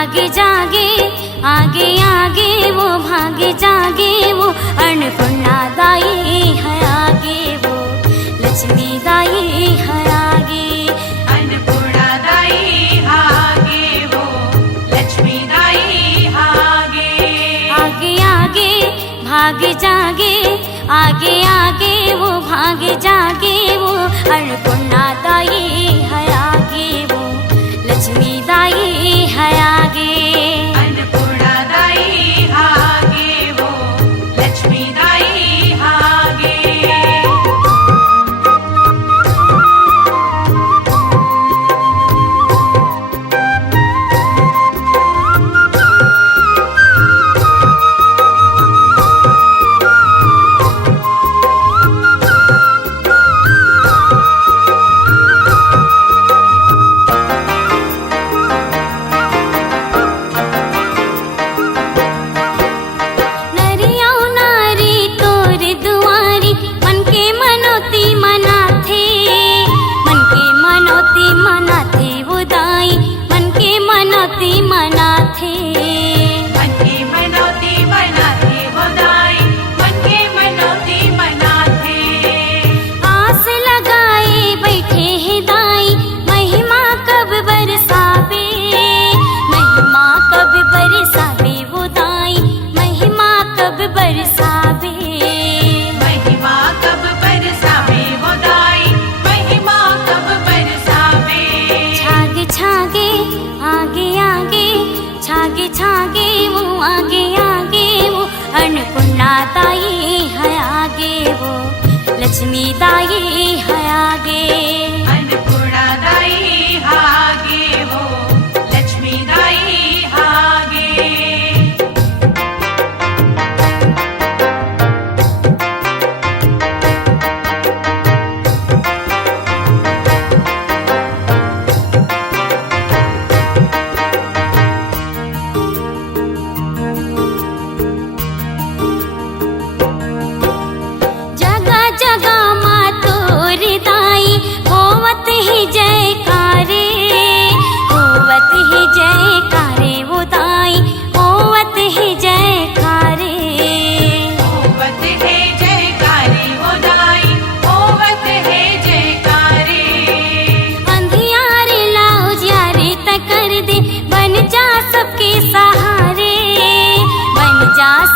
भागे जागे आगे आगे वो भागे जागे वो अन्नपूर्णा दाई है आगे वो लक्ष्मी दाई है आगे अन्नपूर्णा दाई आगे वो लक्ष्मी दाई आगे आगे आगे भागे जागे आगे आगे वो भागे जागे वो अन्नपूर्णा दाई है आगे वो लक्ष्मी दाई है आगे अन्नपूर्णा दाई आगे वो लक्ष्मी दाई आगे अन्नपूर्णा दाई है आगे वो लक्ष्मी दाई है आगे अन्नपूर्णा दाई आगे वो लक्ष्मी दाई आगे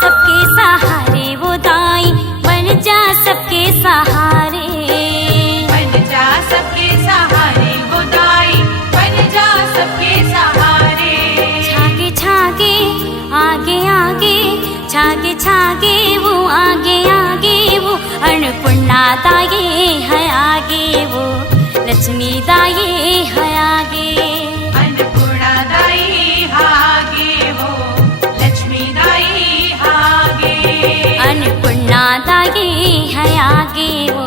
सबके सहारे वो दाई बन जा सबके सहारे बन जा सबके सहारे वो दाई बन जा सबके सहारे छागे छागे आगे आगे छागे छागे वो आगे आगे वो अन्नपूर्णा दाई है आगे वो लक्ष्मी दाई है आगे अन्नपूर्णा दाई आगे वो लक्ष्मी दाई आगे अन्नपूर्णा दाई है आगे वो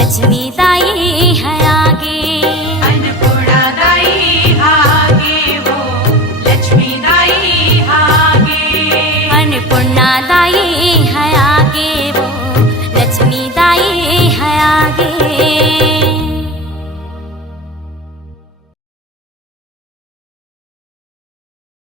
लक्ष्मी दाई है आगे अन्नपूर्णा दाई आगे वो लक्ष्मी दाई आगे अन्नपूर्णा दाई है